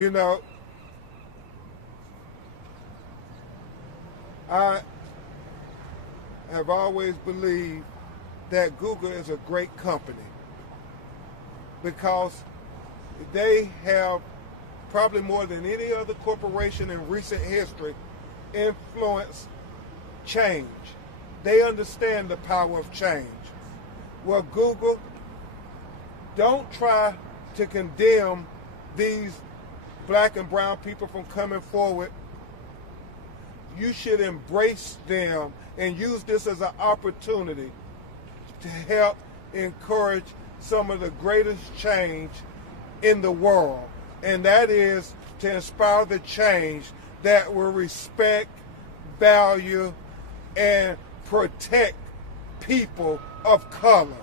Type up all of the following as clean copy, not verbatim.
You know, I have always believed that Google is a great company because they have probably more than any other corporation in recent history influenced change. They understand the power of change. Well, Google, don't try to condemn these black and brown people from coming forward. You should embrace them and use this as an opportunity to help encourage some of the greatest change in the world. And that is to inspire the change that will respect, value, and protect people of color.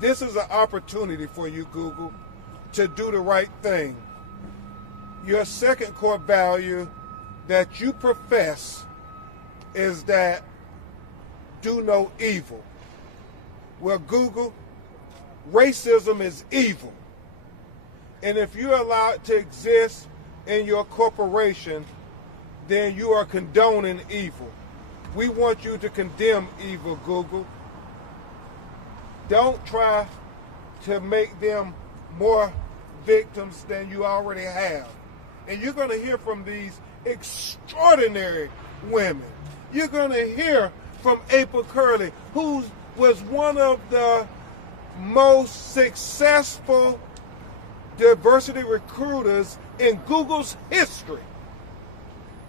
This is an opportunity for you, Google, to do the right thing. Your second core value that you profess is that do no evil. Well, Google, racism is evil. And if you allow it to exist in your corporation, then you are condoning evil. We want you to condemn evil, Google. Don't try to make them more victims than you already have. And you're going to hear from these extraordinary women. You're going to hear from April Curley, who was one of the most successful diversity recruiters in Google's history.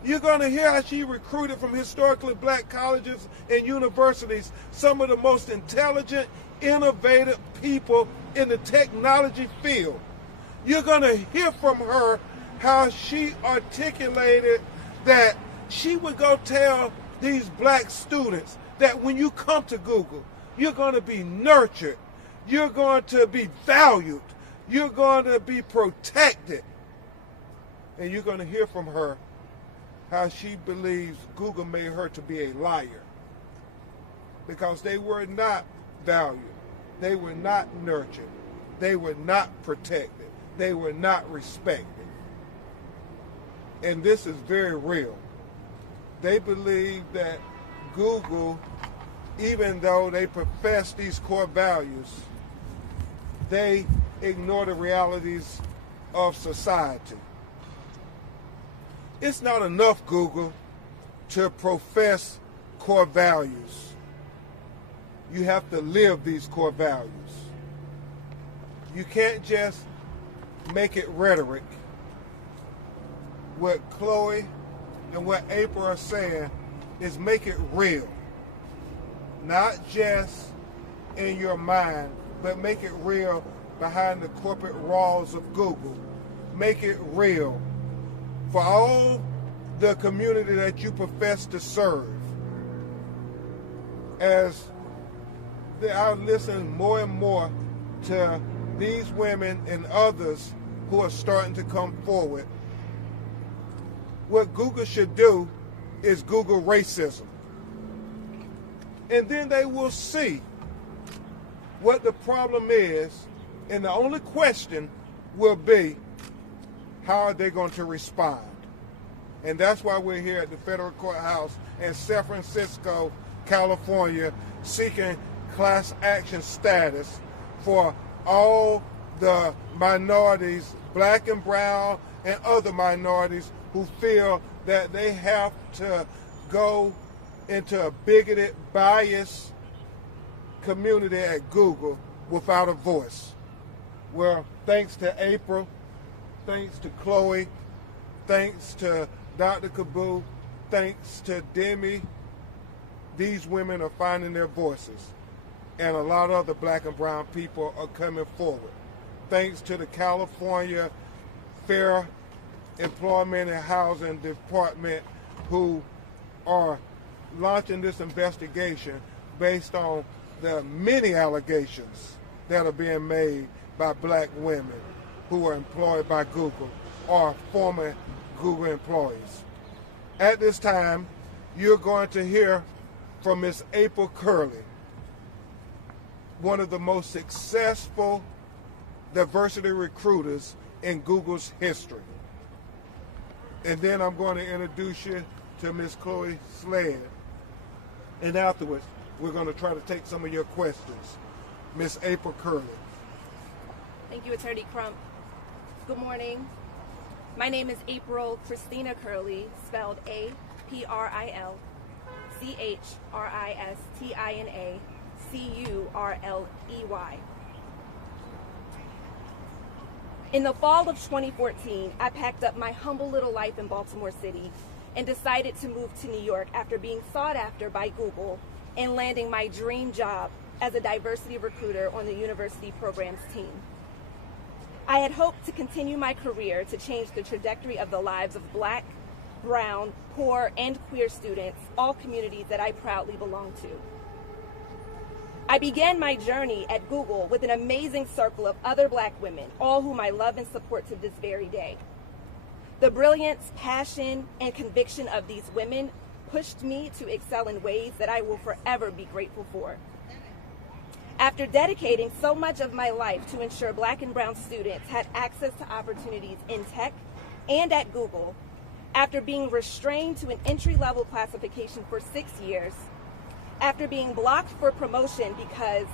You're going to hear how she recruited from historically black colleges and universities some of the most intelligent, innovative people in the technology field. You're going to hear from her how she articulated that she would go tell these black students that when you come to Google, you're going to be nurtured, you're going to be valued, you're going to be protected. And you're going to hear from her how she believes Google made her to be a liar because they were not valued, they were not nurtured, they were not protected, they were not respected. And this is very real. They believe that Google, even though they profess these core values, they ignore the realities of society. It's not enough, Google, to profess core values. You have to live these core values. You can't just make it rhetoric. What Chloe and what April are saying is make it real. Not just in your mind, but make it real behind the corporate walls of Google. Make it real for all the community that you profess to serve. As I listen more and more to these women and others who are starting to come forward, what Google should do is Google racism. And then they will see what the problem is, and the only question will be, how are they going to respond? And that's why we're here at the federal courthouse in San Francisco, California, seeking class action status for all the minorities, black and brown and other minorities, who feel that they have to go into a bigoted, biased community at Google without a voice. Well, thanks to April, thanks to Chloe, thanks to Dr. Kaboo, thanks to Demi, these women are finding their voices. And a lot of other black and brown people are coming forward. Thanks to the California Fair Employment and Housing Department, who are launching this investigation based on the many allegations that are being made by black women who are employed by Google or former Google employees. At this time, you're going to hear from Ms. April Curley, one of the most successful diversity recruiters in Google's history. And then I'm going to introduce you to Miss Chloe Sledd. And afterwards, we're going to try to take some of your questions. Miss April Curley. Thank you, Attorney Crump. Good morning. My name is April Christina Curley, spelled APRILCHRISTINACURLEY. In the fall of 2014, I packed up my humble little life in Baltimore City and decided to move to New York after being sought after by Google and landing my dream job as a diversity recruiter on the university programs team. I had hoped to continue my career to change the trajectory of the lives of Black, brown, poor, and queer students, all communities that I proudly belong to. I began my journey at Google with an amazing circle of other Black women, all whom I love and support to this very day. The brilliance, passion, and conviction of these women pushed me to excel in ways that I will forever be grateful for. After dedicating so much of my life to ensure Black and brown students had access to opportunities in tech and at Google, after being restrained to an entry-level classification for 6 years, after being blocked for promotion because,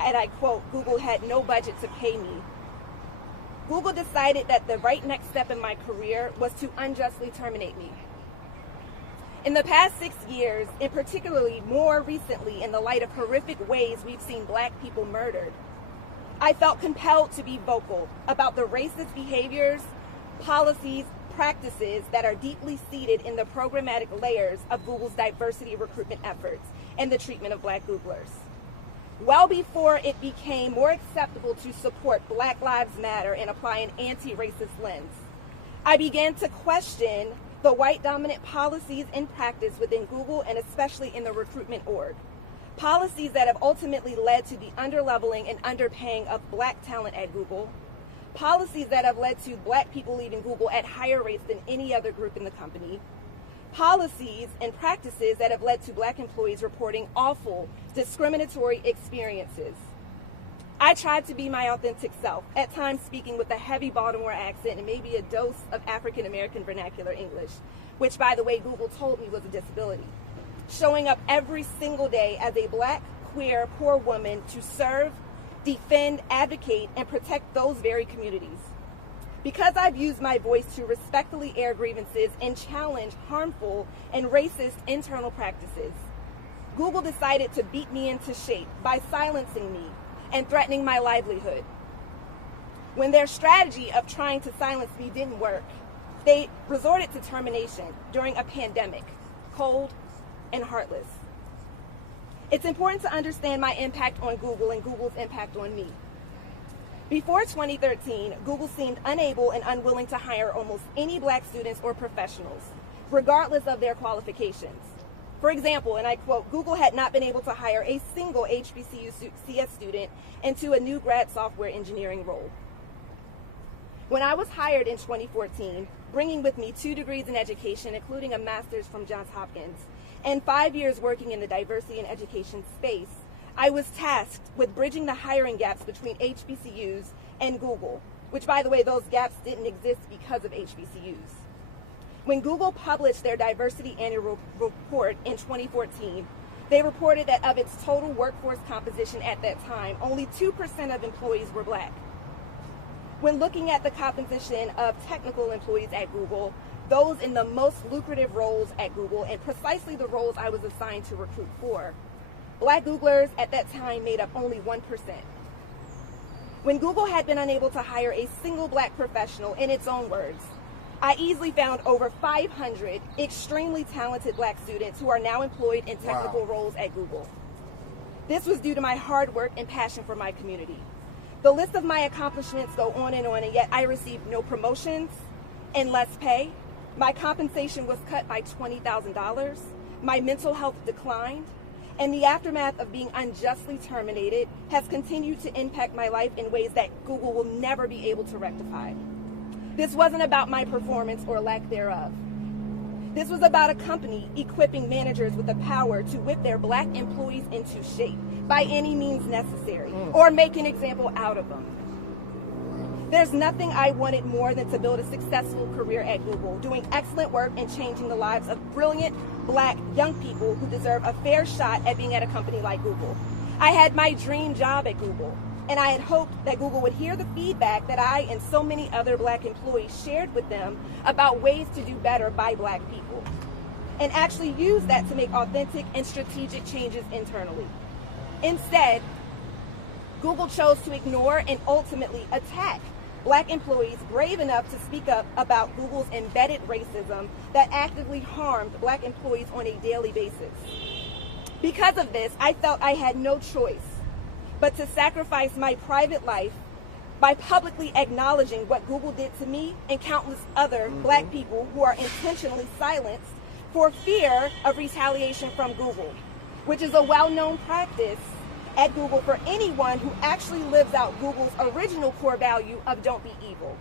and I quote, Google had no budget to pay me, Google decided that the right next step in my career was to unjustly terminate me. In the past 6 years, and particularly more recently in the light of horrific ways we've seen Black people murdered, I felt compelled to be vocal about the racist behaviors, policies, practices that are deeply seated in the programmatic layers of Google's diversity recruitment efforts and the treatment of Black Googlers. Well before it became more acceptable to support Black Lives Matter and apply an anti-racist lens, I began to question the white dominant policies in practice within Google and especially in the recruitment org. Policies that have ultimately led to the underleveling and underpaying of Black talent at Google. Policies that have led to Black people leaving Google at higher rates than any other group in the company. Policies and practices that have led to Black employees reporting awful, discriminatory experiences. I tried to be my authentic self, at times speaking with a heavy Baltimore accent and maybe a dose of African American vernacular English, which, by the way, Google told me was a disability. Showing up every single day as a Black, queer, poor woman to serve, defend, advocate, and protect those very communities. Because I've used my voice to respectfully air grievances and challenge harmful and racist internal practices, Google decided to beat me into shape by silencing me and threatening my livelihood. When their strategy of trying to silence me didn't work, they resorted to termination during a pandemic, cold and heartless. It's important to understand my impact on Google and Google's impact on me. Before 2013, Google seemed unable and unwilling to hire almost any Black students or professionals, regardless of their qualifications. For example, and I quote, Google had not been able to hire a single HBCU CS student into a new grad software engineering role. When I was hired in 2014, bringing with me 2 degrees in education, including a master's from Johns Hopkins, and 5 years working in the diversity and education space, I was tasked with bridging the hiring gaps between HBCUs and Google, which, by the way, those gaps didn't exist because of HBCUs. When Google published their diversity annual report in 2014, they reported that of its total workforce composition at that time, only 2% of employees were Black. When looking at the composition of technical employees at Google, those in the most lucrative roles at Google, and precisely the roles I was assigned to recruit for, Black Googlers at that time made up only 1%. When Google had been unable to hire a single Black professional, in its own words, I easily found over 500 extremely talented Black students who are now employed in technical roles at Google. This was due to my hard work and passion for my community. The list of my accomplishments go on, and yet I received no promotions and less pay. My compensation was cut by $20,000. My mental health declined. And the aftermath of being unjustly terminated has continued to impact my life in ways that Google will never be able to rectify. This wasn't about my performance or lack thereof. This was about a company equipping managers with the power to whip their Black employees into shape by any means necessary, or make an example out of them. There's nothing I wanted more than to build a successful career at Google, doing excellent work and changing the lives of brilliant Black young people who deserve a fair shot at being at a company like Google. I had my dream job at Google, and I had hoped that Google would hear the feedback that I and so many other Black employees shared with them about ways to do better by Black people, and actually use that to make authentic and strategic changes internally. Instead, Google chose to ignore and ultimately attack Black employees brave enough to speak up about Google's embedded racism that actively harmed Black employees on a daily basis. Because of this, I felt I had no choice but to sacrifice my private life by publicly acknowledging what Google did to me and countless other Black people who are intentionally silenced for fear of retaliation from Google, which is a well-known practice at Google for anyone who actually lives out Google's original core value of don't be evil.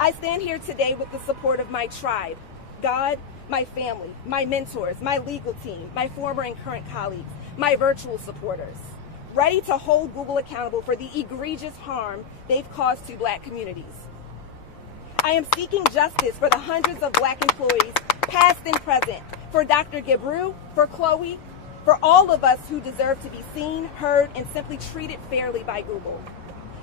I stand here today with the support of my tribe, God, my family, my mentors, my legal team, my former and current colleagues, my virtual supporters, ready to hold Google accountable for the egregious harm they've caused to Black communities. I am seeking justice for the hundreds of Black employees, past and present, for Dr. Gibru, for Chloe, for all of us who deserve to be seen, heard, and simply treated fairly by Google.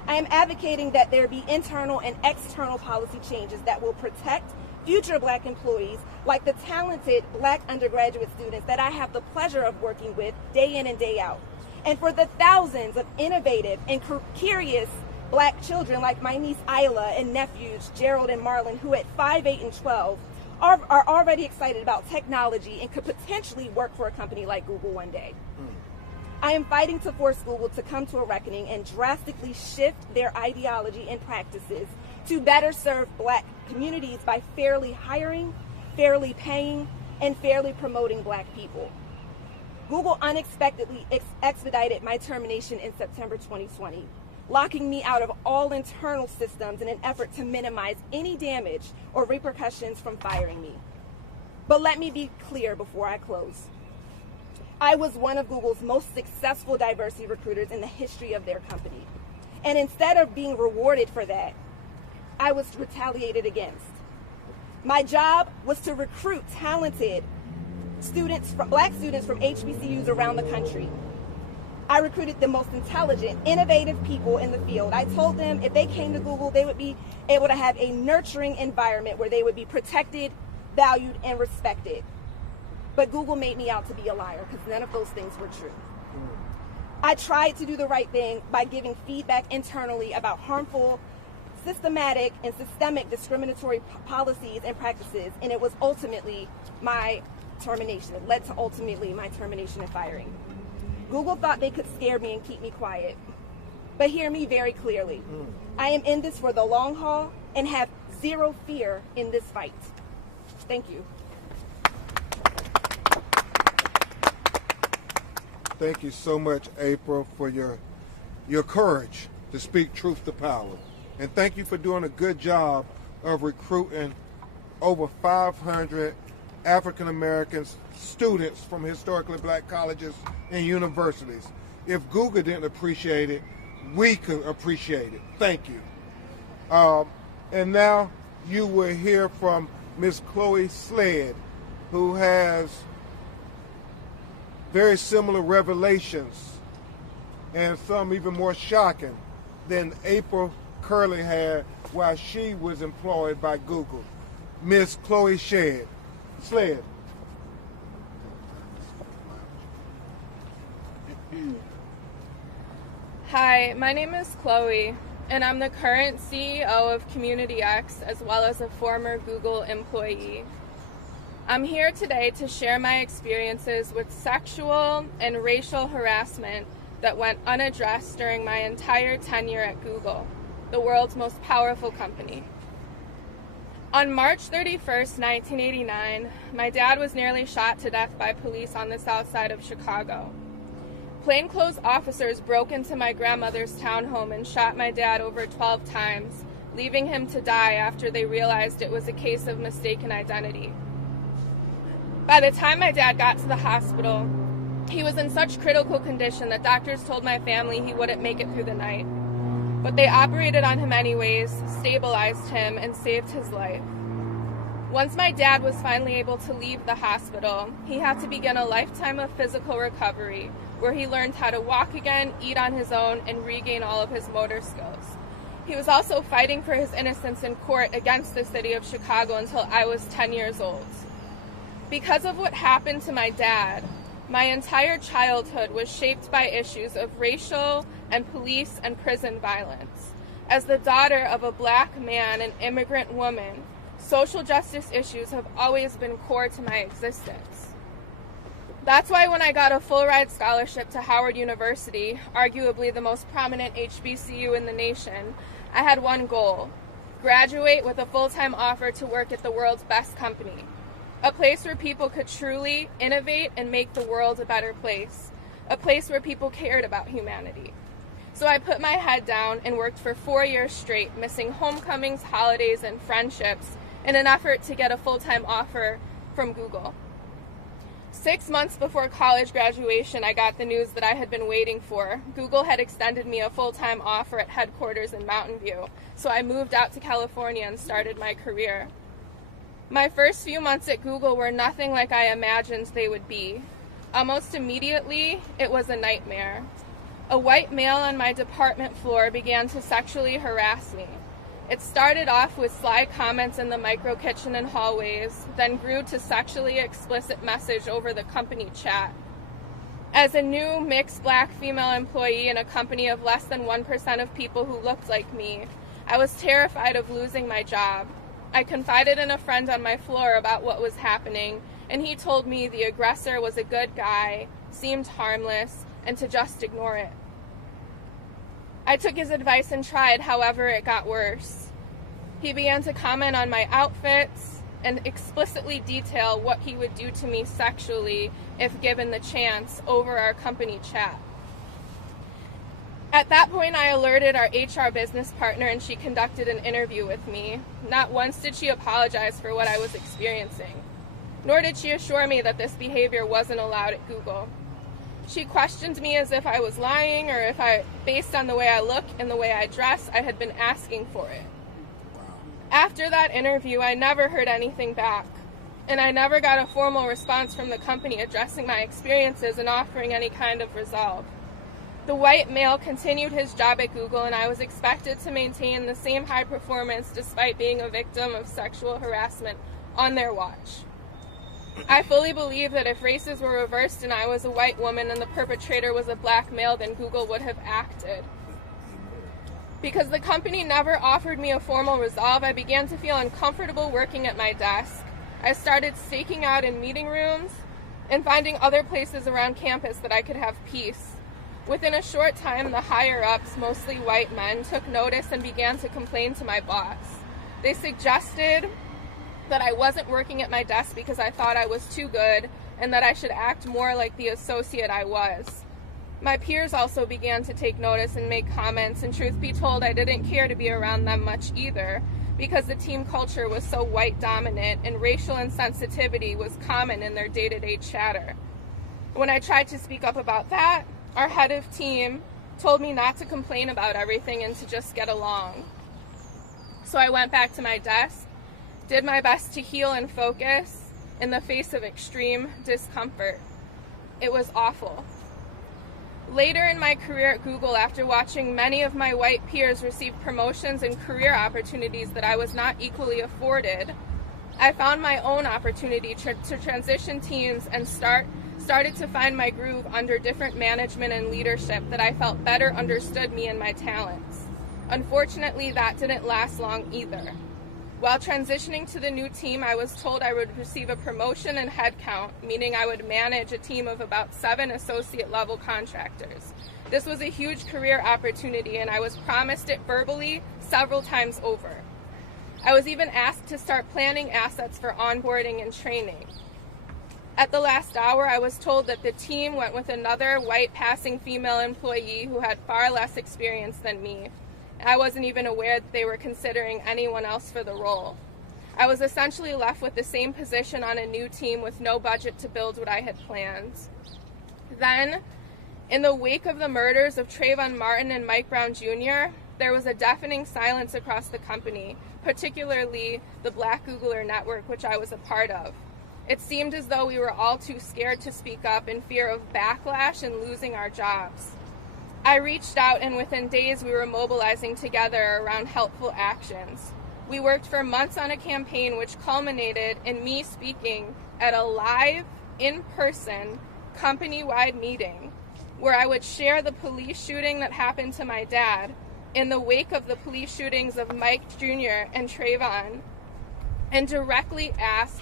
I am advocating that there be internal and external policy changes that will protect future Black employees like the talented Black undergraduate students that I have the pleasure of working with day in and day out. And for the thousands of innovative and curious Black children like my niece Isla and nephews Gerald and Marlon, who at 5, 8, and 12 are already excited about technology and could potentially work for a company like Google one day. I am fighting to force Google to come to a reckoning and drastically shift their ideology and practices to better serve Black communities by fairly hiring, fairly paying, and fairly promoting Black people. Google unexpectedly expedited my termination in September 2020, locking me out of all internal systems in an effort to minimize any damage or repercussions from firing me. But let me be clear before I close. I was one of Google's most successful diversity recruiters in the history of their company. And instead of being rewarded for that, I was retaliated against. My job was to recruit talented students, Black students from HBCUs around the country. I recruited the most intelligent, innovative people in the field. I told them if they came to Google, they would be able to have a nurturing environment where they would be protected, valued, and respected. But Google made me out to be a liar because none of those things were true. I tried to do the right thing by giving feedback internally about harmful, systematic, and systemic discriminatory policies and practices, and it was ultimately my termination. It led to ultimately my termination and firing. Google thought they could scare me and keep me quiet. But hear me very clearly. I am in this for the long haul and have zero fear in this fight. Thank you. Thank you so much, April, for your courage to speak truth to power. And thank you for doing a good job of recruiting over 500 African American students from historically Black colleges and universities. If Google didn't appreciate it, we could appreciate it. Thank you. And now you will hear from Miss Chloe Sledd, who has very similar revelations and some even more shocking than April Curley had while she was employed by Google. Miss Chloe Sledd. Hi, my name is Chloe, and I'm the current CEO of CommunityX, as well as a former Google employee. I'm here today to share my experiences with sexual and racial harassment that went unaddressed during my entire tenure at Google, the world's most powerful company. On March 31st, 1989, my dad was nearly shot to death by police on the south side of Chicago. Plainclothes officers broke into my grandmother's townhome and shot my dad over 12 times, leaving him to die after they realized it was a case of mistaken identity. By the time my dad got to the hospital, he was in such critical condition that doctors told my family he wouldn't make it through the night. but they operated on him anyways, stabilized him, and saved his life. Once my dad was finally able to leave the hospital, he had to begin a lifetime of physical recovery, where he learned how to walk again, eat on his own, and regain all of his motor skills. He was also fighting for his innocence in court against the city of Chicago until I was 10 years old. Because of what happened to my dad, my entire childhood was shaped by issues of racial and police and prison violence. As the daughter of a black man and immigrant woman, social justice issues have always been core to my existence. That's why when I got a full-ride scholarship to Howard University, arguably the most prominent HBCU in the nation, I had one goal: graduate with a full-time offer to work at the world's best company, a place where people could truly innovate and make the world a better place, a place where people cared about humanity. So I put my head down and worked for 4 years straight, missing homecomings, holidays, and friendships in an effort to get a full-time offer from Google. 6 months before college graduation, I got the news that I had been waiting for. Google had extended me a full-time offer at headquarters in Mountain View, so I moved out to California and started my career. My first few months at Google were nothing like I imagined they would be. Almost immediately, it was a nightmare. A white male on my department floor began to sexually harass me. It started off with sly comments in the micro kitchen and hallways, then grew to sexually explicit message over the company chat. As a new mixed black-female employee in a company of less than 1% of people who looked like me, I was terrified of losing my job. I confided in a friend on my floor about what was happening, and he told me the aggressor was a good guy, seemed harmless, and to just ignore it. I took his advice and tried, however, it got worse. He began to comment on my outfits and explicitly detail what he would do to me sexually if given the chance over our company chat. At that point, I alerted our HR business partner and she conducted an interview with me. Not once did she apologize for what I was experiencing, nor did she assure me that this behavior wasn't allowed at Google. She questioned me as if I was lying or if based on the way I look and the way I dress, I had been asking for it. After that interview, I never heard anything back, and I never got a formal response from the company addressing my experiences and offering any kind of resolve. The white male continued his job at Google, and I was expected to maintain the same high performance despite being a victim of sexual harassment on their watch. I fully believe that if races were reversed and I was a white woman and the perpetrator was a black male, then Google would have acted. Because the company never offered me a formal resolve, I began to feel uncomfortable working at my desk. I started staking out in meeting rooms and finding other places around campus that I could have peace. Within a short time, the higher-ups, mostly white men, took notice and began to complain to my boss. They suggested that I wasn't working at my desk because I thought I was too good and that I should act more like the associate I was. My peers also began to take notice and make comments, and truth be told, I didn't care to be around them much either because the team culture was so white dominant and racial insensitivity was common in their day-to-day chatter. When I tried to speak up about that, our head of team told me not to complain about everything and to just get along. So I went back to my desk, did my best to heal and focus in the face of extreme discomfort. It was awful. Later in my career at Google, after watching many of my white peers receive promotions and career opportunities that I was not equally afforded, I found my own opportunity to transition teams and started to find my groove under different management and leadership that I felt better understood me and my talents. Unfortunately, that didn't last long either. While transitioning to the new team, I was told I would receive a promotion in headcount, meaning I would manage a team of about 7 associate-level contractors. This was a huge career opportunity, and I was promised it verbally several times over. I was even asked to start planning assets for onboarding and training. At the last hour, I was told that the team went with another white-passing female employee who had far less experience than me. I wasn't even aware that they were considering anyone else for the role. I was essentially left with the same position on a new team with no budget to build what I had planned. Then, in the wake of the murders of Trayvon Martin and Mike Brown Jr., there was a deafening silence across the company, particularly the Black Googler network, which I was a part of. It seemed as though we were all too scared to speak up in fear of backlash and losing our jobs. I reached out, and within days we were mobilizing together around helpful actions. We worked for months on a campaign which culminated in me speaking at a live, in-person, company-wide meeting where I would share the police shooting that happened to my dad in the wake of the police shootings of Mike Jr. and Trayvon, and directly ask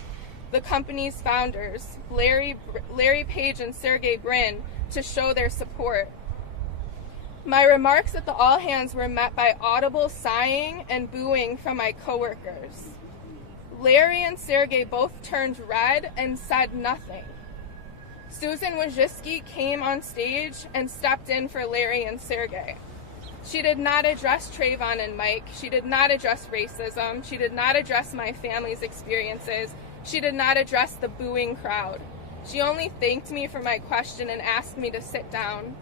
the company's founders, Larry Page and Sergey Brin, to show their support. My remarks at the all-hands were met by audible sighing and booing from my coworkers. Larry and Sergey both turned red and said nothing. Susan Wojcicki came on stage and stepped in for Larry and Sergey. She did not address Trayvon and Mike. She did not address racism. She did not address my family's experiences. She did not address the booing crowd. She only thanked me for my question and asked me to sit down.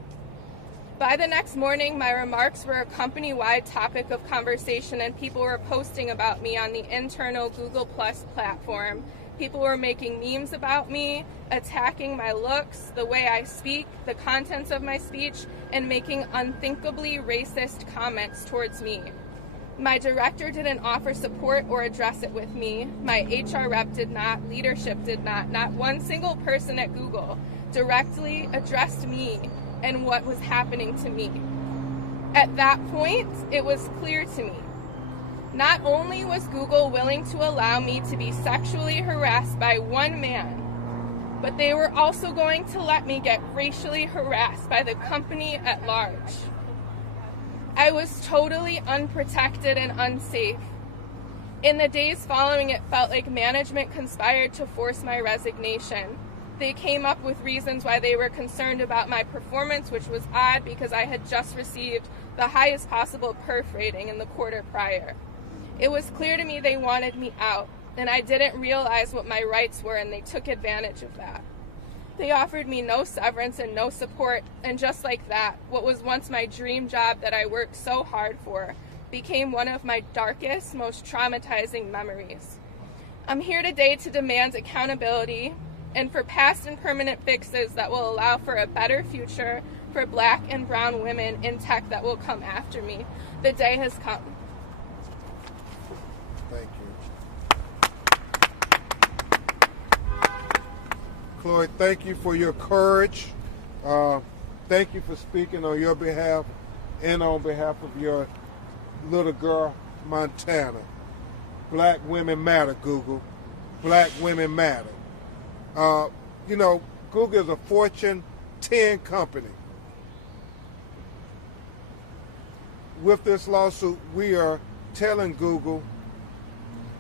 By the next morning, my remarks were a company-wide topic of conversation, and people were posting about me on the internal Google Plus platform. People were making memes about me, attacking my looks, the way I speak, the contents of my speech, and making unthinkably racist comments towards me. My director didn't offer support or address it with me. My HR rep did not. Leadership did not. Not one single person at Google directly addressed me and what was happening to me. At that point, it was clear to me. Not only was Google willing to allow me to be sexually harassed by one man, but they were also going to let me get racially harassed by the company at large. I was totally unprotected and unsafe. In the days following, it felt like management conspired to force my resignation. They came up with reasons why they were concerned about my performance, which was odd because I had just received the highest possible perf rating in the quarter prior. It was clear to me they wanted me out, and I didn't realize what my rights were, and they took advantage of that. They offered me no severance and no support, and just like that, what was once my dream job that I worked so hard for became one of my darkest, most traumatizing memories. I'm here today to demand accountability and for past and permanent fixes that will allow for a better future for Black and brown women in tech that will come after me. The day has come. Thank you. Chloe, thank you for your courage. Thank you for speaking on your behalf and on behalf of your little girl, Montana. Black women matter, Google. Black women matter. Google is a Fortune 10 company. With this lawsuit, we are telling Google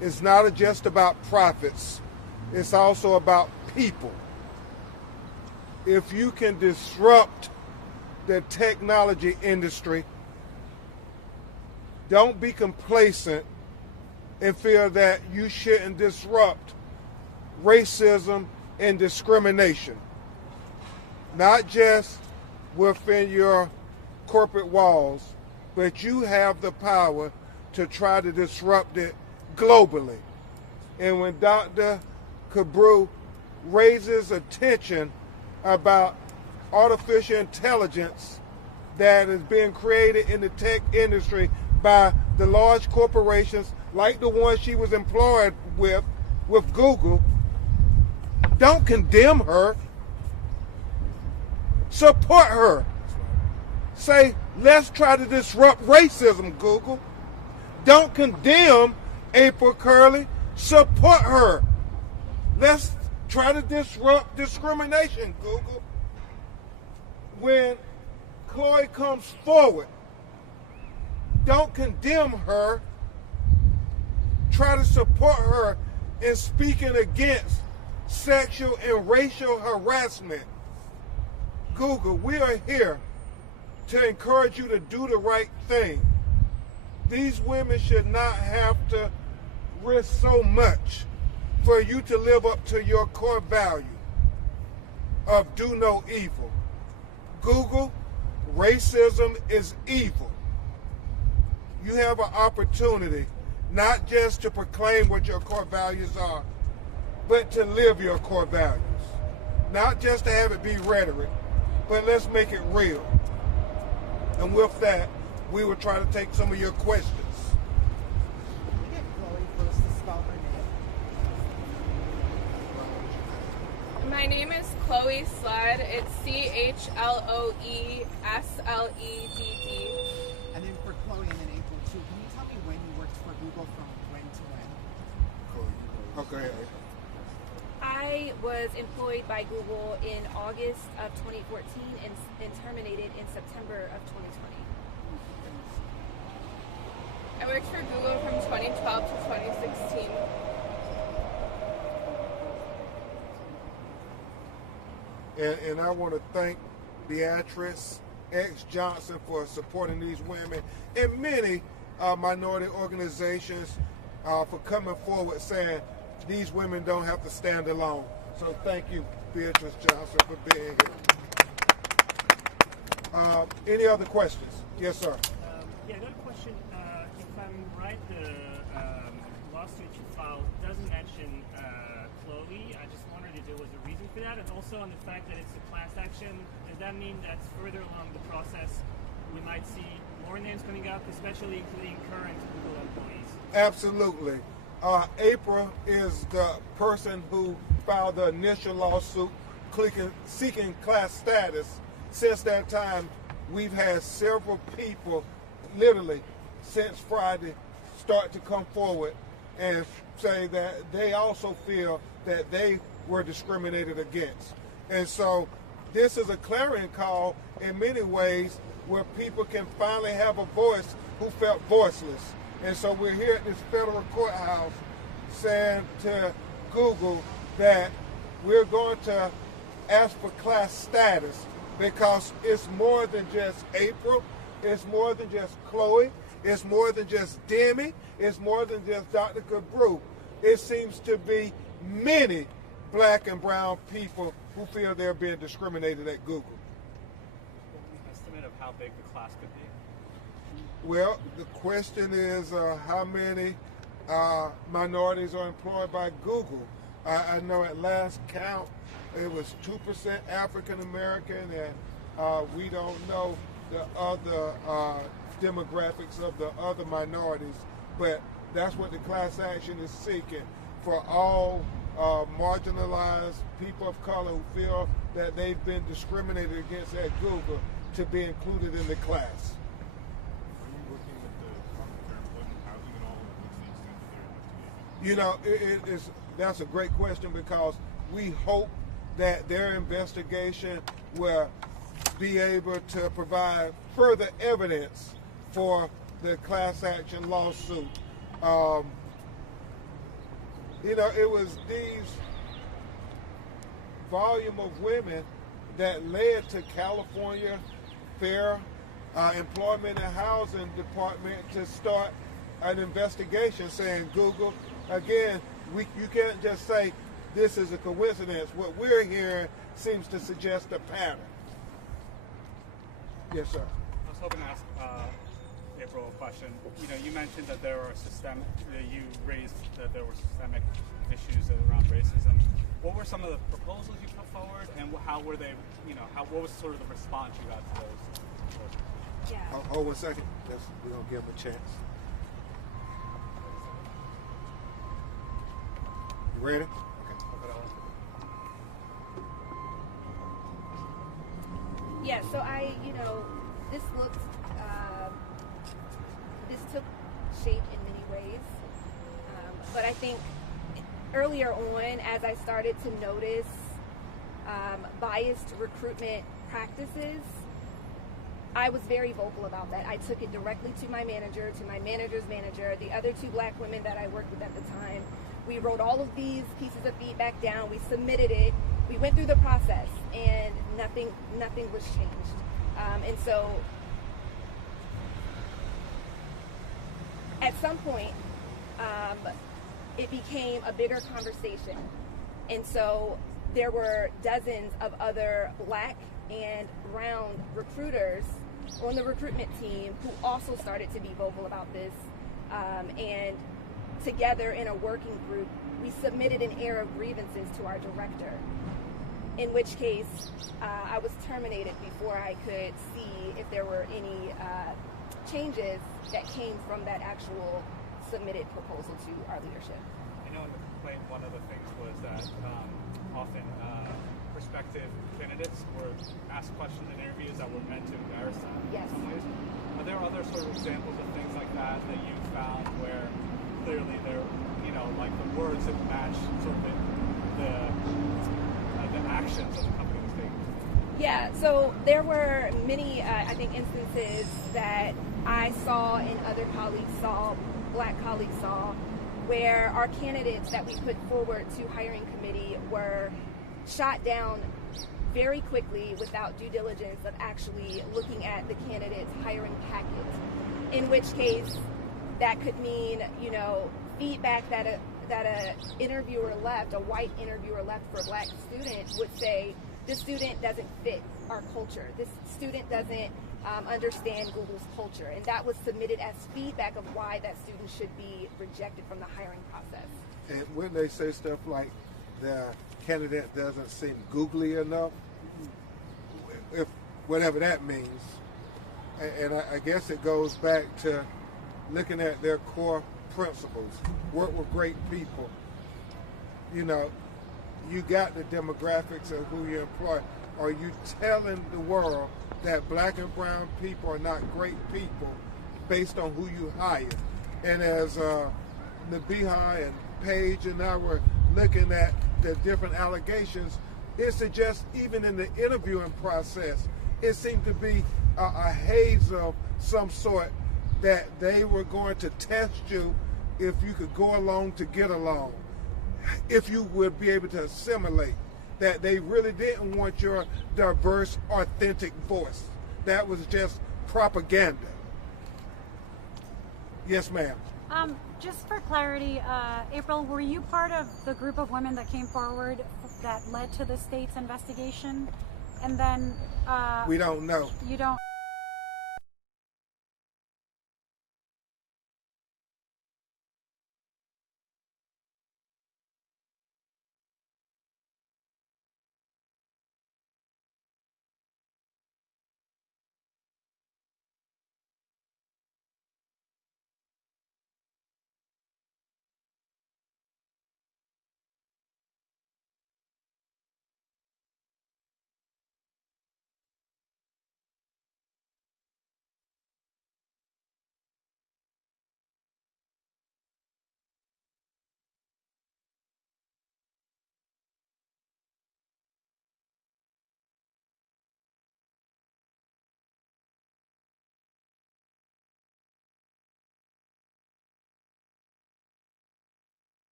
it's not just about profits, it's also about people. If you can disrupt the technology industry, don't be complacent and feel that you shouldn't disrupt racism and discrimination, not just within your corporate walls, but you have the power to try to disrupt it globally. And when Dr. Kabru raises attention about artificial intelligence that is being created in the tech industry by the large corporations like the one she was employed with Google, don't condemn her. Support her. Say, let's try to disrupt racism, Google. Don't condemn April Curley. Support her. Let's try to disrupt discrimination, Google. When Chloe comes forward, don't condemn her. Try to support her in speaking against sexual and racial harassment. Google, we are here to encourage you to do the right thing. These women should not have to risk so much for you to live up to your core value of do no evil. Google, racism is evil. you have an opportunity not just to proclaim what your core values are, but to live your core values. Not just to have it be rhetoric, but let's make it real. And with that, we will try to take some of your questions. Can we get Chloe first to spell her name? My name is Chloe Sledd. It's Chloesledd. And then for Chloe and then April too, can you tell me when you worked for Google from when to when? Okay. I was employed by Google in August of 2014 and terminated in September of 2020. I worked for Google from 2012 to 2016. And I want to thank Beatrice X. Johnson for supporting these women and many minority organizations for coming forward saying these women don't have to stand alone. So thank you, Beatrice Johnson, for being here. Any other questions? Yes, sir. Yeah, another question. If I'm right, the lawsuit you filed doesn't mention Chloe. I just wondered if there was a reason for that, and also on the fact that it's a class action. Does that mean that further along the process we might see more names coming up, especially including current Google employees? Absolutely. April is the person who filed the initial lawsuit seeking class status. Since that time, we've had several people, literally since Friday, start to come forward and say that they also feel that they were discriminated against. And so this is a clarion call in many ways where people can finally have a voice who felt voiceless. And so we're here at this federal courthouse saying to Google that we're going to ask for class status because it's more than just April, it's more than just Chloe, it's more than just Demi, it's more than just Dr. Cabru. It seems to be many black and brown people who feel they're being discriminated at Google. Estimate of how big the class could be? Well, the question is how many minorities are employed by Google. I know at last count it was 2% African American, and we don't know the other demographics of the other minorities, but that's what the class action is seeking, for all marginalized people of color who feel that they've been discriminated against at Google to be included in the class. You know, that's a great question because we hope that their investigation will be able to provide further evidence for the class action lawsuit. You know, it was these volume of women that led to California Fair Employment and Housing Department to start an investigation saying, Google, again, you can't just say this is a coincidence. What we're hearing seems to suggest a pattern. Yes, sir. I was hoping to ask April a question. You know, you mentioned that there were you raised that there were systemic issues around racism. What were some of the proposals you put forward, and how were they? You know, what was sort of the response you got to those? Yeah. Hold 1 second. We're gonna give them a chance. You ready? Yeah, so this took shape in many ways. But I think earlier on, as I started to notice biased recruitment practices, I was very vocal about that. I took it directly to my manager, to my manager's manager, the other two black women that I worked with at the time. We wrote all of these pieces of feedback down. We submitted it. We went through the process, and nothing was changed. And so, at some point, it became a bigger conversation. And so, there were dozens of other black and brown recruiters on the recruitment team who also started to be vocal about this. And together in a working group, we submitted an air of grievances to our director, in which case I was terminated before I could see if there were any changes that came from that actual submitted proposal to our leadership. I know in the complaint one of the things was that often prospective candidates were asked questions in interviews that were meant to embarrass them Yes. in some ways. Are there other sort of examples of things like that that you found where clearly they're, like the words that match sort of the actions of the company was taking? Yeah, so there were many, I think, instances that I saw and other colleagues saw, black colleagues saw, where our candidates that we put forward to hiring committee were shot down very quickly without due diligence of actually looking at the candidate's hiring packet. In which case, that could mean, feedback that a interviewer left, a white interviewer left for a black student would say, this student doesn't fit our culture. This student doesn't understand Google's culture. And that was submitted as feedback of why that student should be rejected from the hiring process. And when they say stuff like the candidate doesn't seem googly enough, if whatever that means, and I guess it goes back to looking at their core principles. Work with great people. You got the demographics of who you employ. Are you telling the world that black and brown people are not great people based on who you hire? And as Nabiha and Paige and I were looking at the different allegations, it suggests even in the interviewing process, it seemed to be a haze of some sort that they were going to test you if you could go along to get along, if you would be able to assimilate, that they really didn't want your diverse, authentic voice. That was just propaganda. Yes, ma'am. Just for clarity, April, were you part of the group of women that came forward that led to the state's investigation? And then... we don't know. You don't...